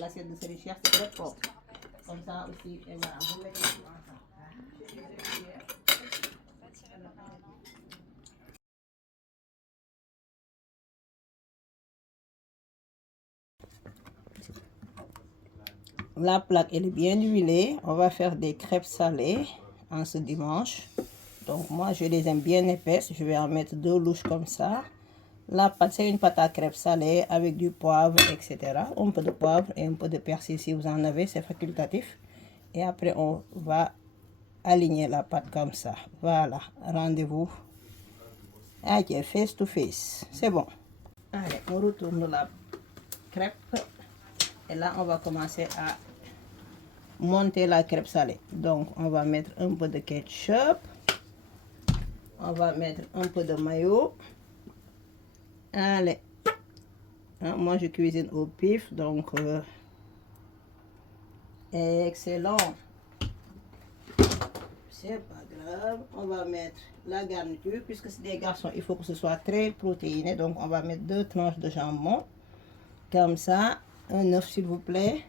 l'assiette de Serichia, c'est très propre. Comme ça aussi, et voilà, vous mettez tout ensemble. La plaque elle est bien huilée. On va faire des crêpes salées en ce dimanche. Donc moi je les aime bien épaisses. Je vais en mettre 2 louches comme ça. La pâte c'est une pâte à crêpes salée avec du poivre, etc. Un peu de poivre et un peu de persil si vous en avez, c'est facultatif. Et après on va aligner la pâte comme ça. Voilà, rendez-vous. Ok, face to face. C'est bon. Allez, on retourne la crêpe. Et là on va commencer à monter la crêpe salée. Donc on va mettre un peu de ketchup, on va mettre un peu de mayo. Allez, moi je cuisine au pif, donc excellent, c'est pas grave. On va mettre la garniture puisque c'est des garçons, il faut que ce soit très protéiné, donc on va mettre 2 tranches de jambon comme ça, un œuf s'il vous plaît.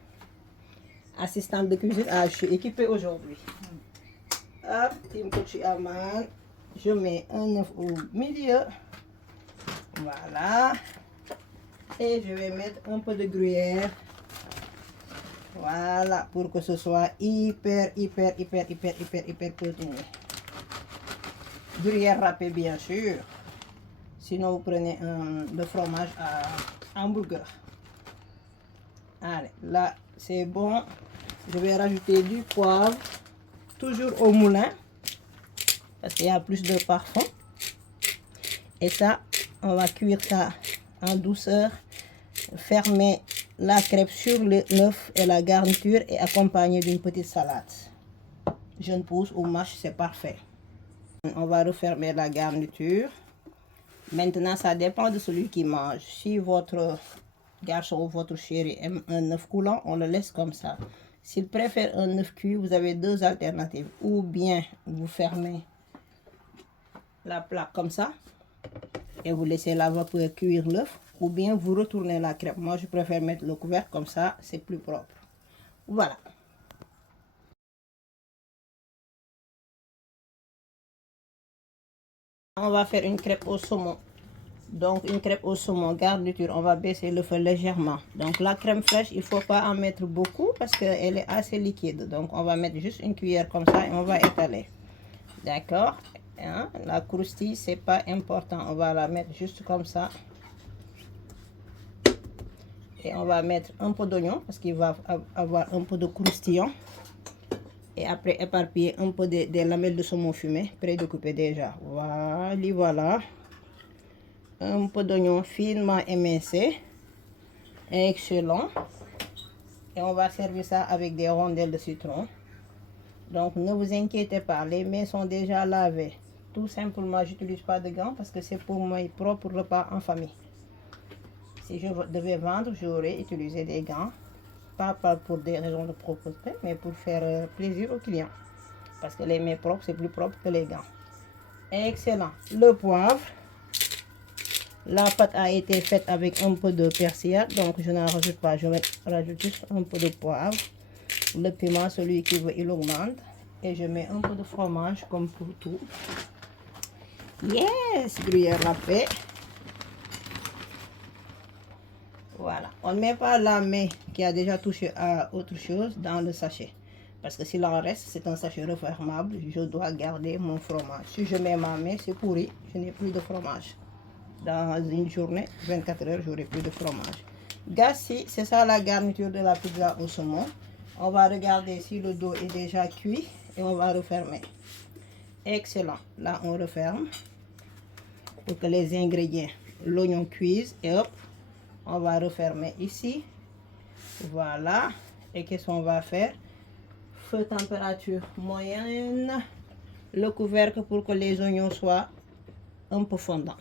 Assistante de cuisine, je suis équipée aujourd'hui. Hop, Team Coach Aman. Je mets un œuf au milieu. Voilà. Et je vais mettre un peu de gruyère. Voilà, pour que ce soit hyper protéiné. Gruyère râpée, bien sûr. Sinon, vous prenez le fromage à hamburger. Allez, là, c'est bon. Je vais rajouter du poivre. Toujours au moulin. Parce qu'il y a plus de parfum. Et ça, on va cuire ça en douceur. Fermer la crêpe sur l'œuf et la garniture et accompagner d'une petite salade. Jeune pousse ou mâche, c'est parfait. On va refermer la garniture. Maintenant, ça dépend de celui qui mange. Si votre garçon ou votre chéri aime un œuf coulant, on le laisse comme ça. S'il préfère un œuf cuit, vous avez 2 alternatives. Ou bien vous fermez la plaque comme ça et vous laissez la vapeur cuire l'œuf, ou bien vous retournez la crêpe. Moi je préfère mettre le couvercle comme ça, c'est plus propre. Voilà. On va faire une crêpe au saumon. Donc une crêpe au saumon, garniture, on va baisser le feu légèrement. Donc la crème fraîche, il ne faut pas en mettre beaucoup parce qu'elle est assez liquide. Donc on va mettre juste une cuillère comme ça et on va étaler. D'accord, hein? La croustille, c'est pas important. On va la mettre juste comme ça. Et on va mettre un peu d'oignon parce qu'il va avoir un peu de croustillant. Et après éparpiller un peu des lamelles de saumon fumé, prédécoupées déjà. Voilà. Un peu d'oignon finement émincé. Excellent. Et on va servir ça avec des rondelles de citron. Donc ne vous inquiétez pas, les mains sont déjà lavées. Tout simplement, j'utilise pas de gants parce que c'est pour mes propres repas en famille. Si je devais vendre, j'aurais utilisé des gants. Pas pour des raisons de propreté, mais pour faire plaisir aux clients. Parce que les mains propres, c'est plus propre que les gants. Excellent. Le poivre. La pâte a été faite avec un peu de persil, donc je n'en rajoute pas. Je rajoute juste un peu de poivre. Le piment, celui qui veut, il augmente. Et je mets un peu de fromage comme pour tout. Yes, gruyère râpée. Voilà, on ne met pas la main qui a déjà touché à autre chose dans le sachet. Parce que s'il en reste, c'est un sachet refermable. Je dois garder mon fromage. Si je mets ma main, c'est pourri. Je n'ai plus de fromage. Dans une journée, 24 heures, j'aurai plus de fromage. Gassi, c'est ça la garniture de la pizza au saumon. On va regarder si le dos est déjà cuit et on va refermer. Excellent. Là, on referme pour que les ingrédients, l'oignon cuise et hop. On va refermer ici. Voilà. Et qu'est-ce qu'on va faire? Feu température moyenne. Le couvercle pour que les oignons soient un peu fondants.